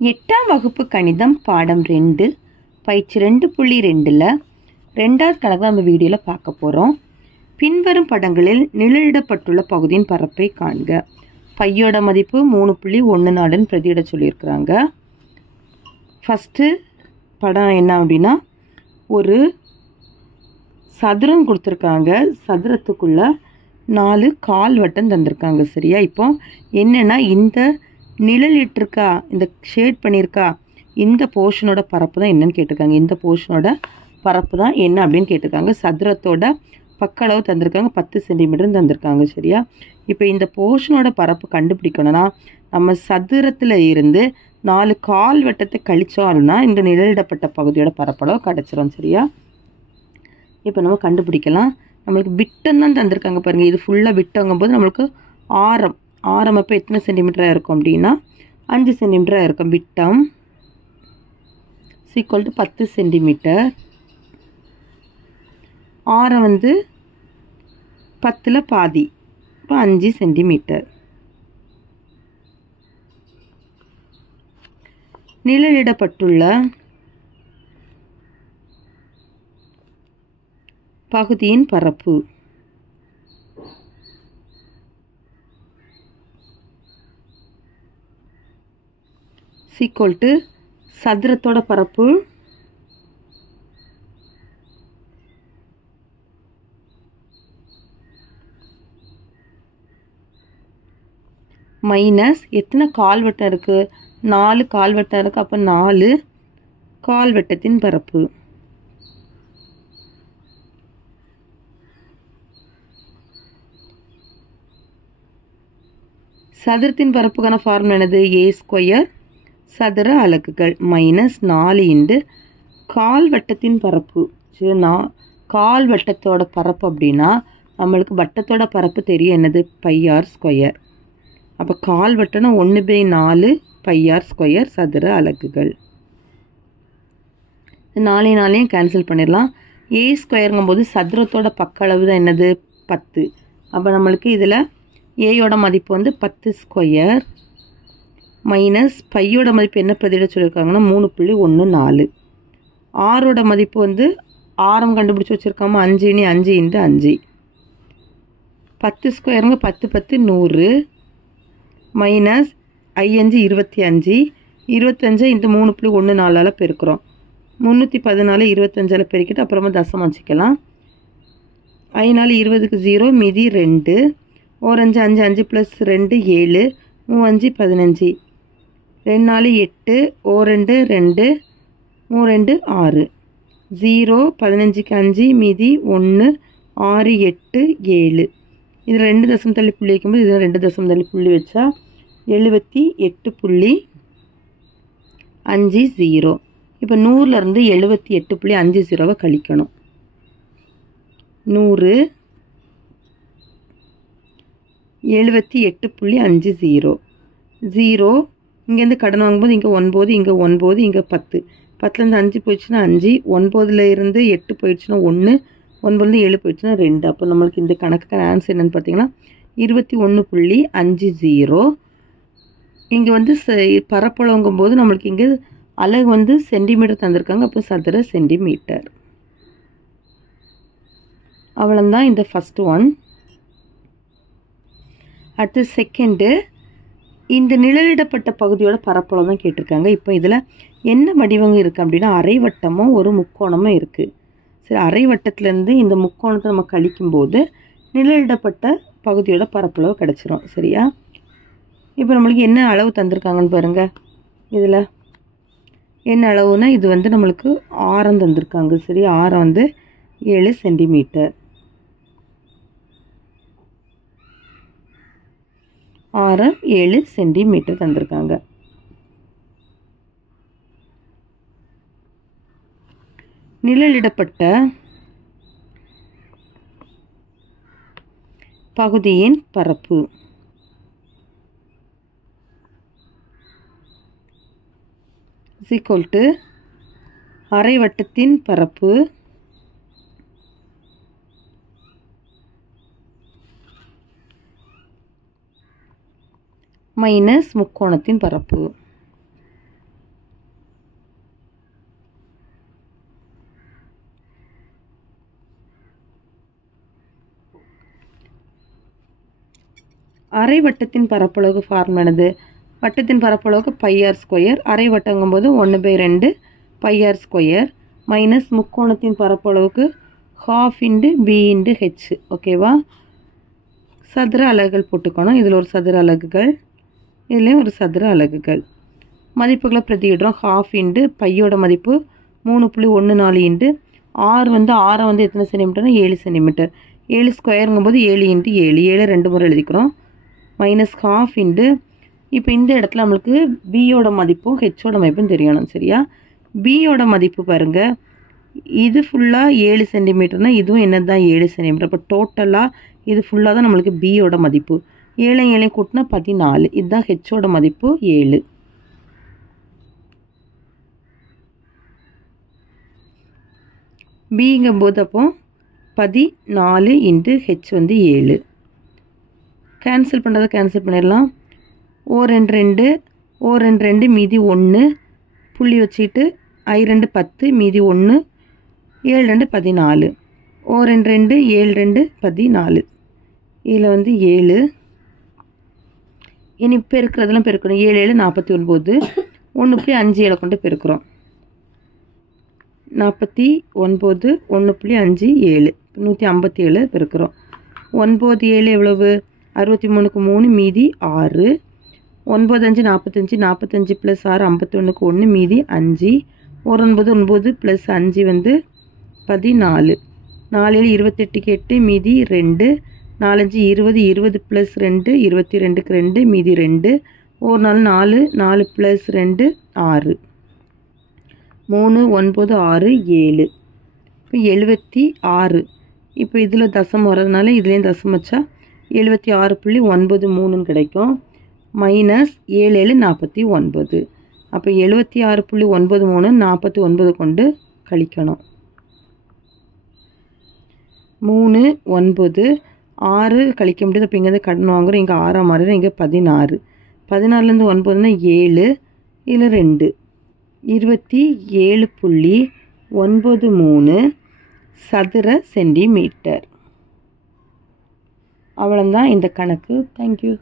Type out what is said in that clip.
8ஆம் வகுப்பு கணிதம் பாடம் 2 பயிற்சி 2.2ல் 2வது கணக்கு நம்ம வீடியோவில் பார்க்க போகிறோம். பின்வரும் படங்களில் நிழலிடப்பட்டுள்ள பகுதியின் பரப்பை காண்க. பையோட மதிப்பு 3.14ன்னு பிரதியிட சொல்லியிருக்கிறாங்க. ஃபஸ்ட்டு படம் என்ன அப்படின்னா, ஒரு சதுரம் கொடுத்துருக்காங்க. சதுரத்துக்குள்ள 4 கால் வட்டம் தந்திருக்காங்க. சரியா? இப்போ என்னென்னா, இந்த நிழலிட்டிருக்கா, இந்த ஷேட் பண்ணியிருக்கா, இந்த போர்ஷனோட பரப்பு தான் என்னன்னு கேட்டிருக்காங்க. இந்த போர்ஷனோட பரப்பு தான் என்ன அப்படின்னு கேட்டிருக்காங்க. சதுரத்தோட பக்க அளவு தந்திருக்காங்க, 10 சென்டிமீட்டர்னு தந்திருக்காங்க. சரியா? இப்போ இந்த போர்ஷனோட பரப்பு கண்டுபிடிக்கணும்னா நம்ம சதுரத்தில் இருந்து 4 கால் வட்டத்தை கழிச்சோம்னா இந்த நிழலிடப்பட்ட பகுதியோட பரப்பளவு கிடச்சிரும். சரியா? இப்போ நம்ம கண்டுபிடிக்கலாம். நம்மளுக்கு விட்டம் தான் தந்திருக்காங்க பாருங்கள். இது ஃபுல்லாக விட்டங்கும் போது நம்மளுக்கு ஆரம் அப்போ எத்தனை சென்டிமீட்டராக இருக்கும் அப்படின்னா 5 சென்டிமீட்டராக இருக்கும். விட்டம் = 10 சென்டிமீட்டர். ஆரம் 10ல் பாதி, இப்போ 5 சென்டிமீட்டர். நிழலிடப்பட்டுள்ள பகுதியின் பரப்பு சதுரத்தோட பரப்பு மைனஸ் எத்தனை கால்வட்டம் இருக்குது, 4 கால்வட்டம் இருக்குது. அப்போ 4 கால்வட்டத்தின் பரப்பு. சதுரத்தின் பரப்புக்கான ஃபார்முலா என்னது? a² சதுர அலகுகள் மைனஸ் 4 × கால்வட்டத்தின் பரப்பு. சரி, கால் வட்டத்தோட பரப்பு அப்படின்னா நம்மளுக்கு வட்டத்தோட பரப்பு தெரியும், என்னது? πr². அப்போ கால் வட்டம்னா 1/4 πr² சதுர அலகுகள். 4 கேன்சல் பண்ணிடலாம். a² போது சதுரத்தோட பக்க அளவு தான் என்னது? 10. அப்போ நம்மளுக்கு இதில் ஏயோட மதிப்பு 10² மைனஸ் பையோட மதிப்பு என்ன பிரதியிட சொல்லியிருக்காங்கன்னா 3.14. ஆரோட மதிப்பு ஆரம் கண்டுபிடிச்சி வச்சுருக்காம 5 × 5 × 5. 10² 10 10 100 மைனஸ் 5 25 25 இந்த 3.14 பெருக்கிறோம். 314 25 பெருக்கிட்டு அப்புறமா தசமம் வச்சுக்கலாம். 5 4 20க்கு 0, மீதி 2. 1 5 5 5 + 2 7, 3 5 15, 2 4 8, 1 2 2, 3 2 6, 0 15க்கு 5, மீதி 1 6 8 7. இது 2 தசம் தள்ளி புள்ளி வைக்கும்போது இதில் 2 தசம் தள்ளி புள்ளி வச்சா 78.50. இப்போ 100லேருந்து 78.50 கழிக்கணும். 100 78.50. 0 இங்கேருந்து கடன் வாங்கும்போது இங்கே 9, இங்கே 9, இங்கே 10. 10லேருந்து 5 போயிடுச்சுன்னா 5, 9லேருந்து 8 போயிடுச்சுன்னா 1, 9லேருந்து 7 போயிடுச்சுன்னா 2. அப்போ நம்மளுக்கு இந்த கணக்குக்கான ஆன்சர் என்னென்னு பார்த்தீங்கன்னா 21.50. இங்கே பரப்பளவுங்கும் போது நம்மளுக்கு இங்கே அலகு சென்டிமீட்டர் தந்திருக்காங்க. அப்போ சதுர சென்டிமீட்டர். அவ்வளோதான் இந்த ஃபஸ்ட் ஒன். அடுத்து செகண்டு, இந்த நிழலிடப்பட்ட பகுதியோட பரப்பளவு தான் கேட்டிருக்காங்க. இப்போ இதில் என்ன வடிவங்கள் இருக்குது அப்படின்னா அரை வட்டமும் ஒரு முக்கோணமும் இருக்குது. சரி, அரை வட்டத்துலேருந்து இந்த முக்கோணத்தை நம்ம கழிக்கும்போது நிழலிடப்பட்ட பகுதியோட பரப்பளவு கிடச்சிரும். சரியா? இப்போ நம்மளுக்கு என்ன அளவு தந்திருக்காங்கன்னு பாருங்கள். இதில் என்ன அளவுனா இது நம்மளுக்கு ஆரம் தந்திருக்காங்க. சரி, ஆரம் 7 சென்டிமீட்டர். ஆரம் 7 சென்டிமீட்டர் தந்திருக்காங்க. நிழலிடப்பட்ட பகுதியின் பரப்பு அரை வட்டத்தின் பரப்பு மைனஸ் முக்கோணத்தின் பரப்பு. அரை வட்டத்தின் பரப்பளவு ஃபார்முலா என்னது? வட்டத்தின் பரப்பளவுக்கு πr², அரை வட்டங்கும்போது 1/2 πr² மைனஸ் முக்கோணத்தின் பரப்பளவுக்கு ½ × b × h. ஓகேவா? சதுர அலகுகள் போட்டுக்கணும். இதில் ஒரு சதுர அலகுகள், இதுலேயும் ஒரு சதுர அலகுகள். மதிப்புகளை பிரதியிடுறோம். ½ × பையோட மதிப்பு 3.14 r வந்து ஆரை வந்து எத்தனை சென்டிமீட்டர்னா 7 சென்டிமீட்டர். 7² 7 × 7 7 2 முறை எழுதிக்கிறோம். -½ இப்போ இந்த இடத்துல நம்மளுக்கு பியோட மதிப்பும் ஹெச்சோட மதிப்பும் தெரியணும். சரியா? பியோட மதிப்பு பாருங்கள், இது ஃபுல்லாக 7 சென்டிமீட்டர்னா இதுவும் என்னது தான் 7 சென்டிமீட்டர். அப்போ டோட்டலாக இது ஃபுல்லாக தான் நம்மளுக்கு பியோட மதிப்பு. 7 7 கூட்டினா 14. இதுதான் ஹெச்சோட மதிப்பு 7. பிங்கும்போது அப்போ 14 × h வந்து 7. கேன்சல் பண்ணுறதை கேன்சல் பண்ணிடலாம். 2 2 மீதி 1 புள்ளி வச்சுட்டு I2 10 மீதி 1 7 14. 2 7 14. இதில் வந்து 7. இனி பெருக்கிறதெல்லாம் பெருக்கணும். 7 7 49. 1.57 கொண்டு பெருக்கிறோம். 49 1.57 157 பெருக்கிறோம். 9 7 எவ்வளவு? 63க்கு 3 மீதி 6. 9 5 45 45 + 6 51க்கு 1 மீதி 5. 9 9 + 5 வந்து 14. 4 7 28க்கு 8 மீதி 2. 4 5 20 20 + 2 22க்கு 2 மீதி 2. 1 4 4 + 2 6. 3 9 6 7. இப்போ 76. இப்போ இதில் தசம் வர்றதுனால இதுலேயும் தசம் வச்சா 76.93 கிடைக்கும். -7 7 49. அப்போ 76.93 49 கொண்டு கழிக்கணும். 3 9 6 கழிக்க முடியாது. அப்போ இங்கே கடன் வாங்குகிறோம். இங்கே 6 மாறிடும். இங்கே 16. 16லேருந்து 9னா 7. இதில் 2 27.93 சதுர சென்டிமீட்டர். அவ்வளோதான் இந்த கணக்கு. தேங்க்யூ.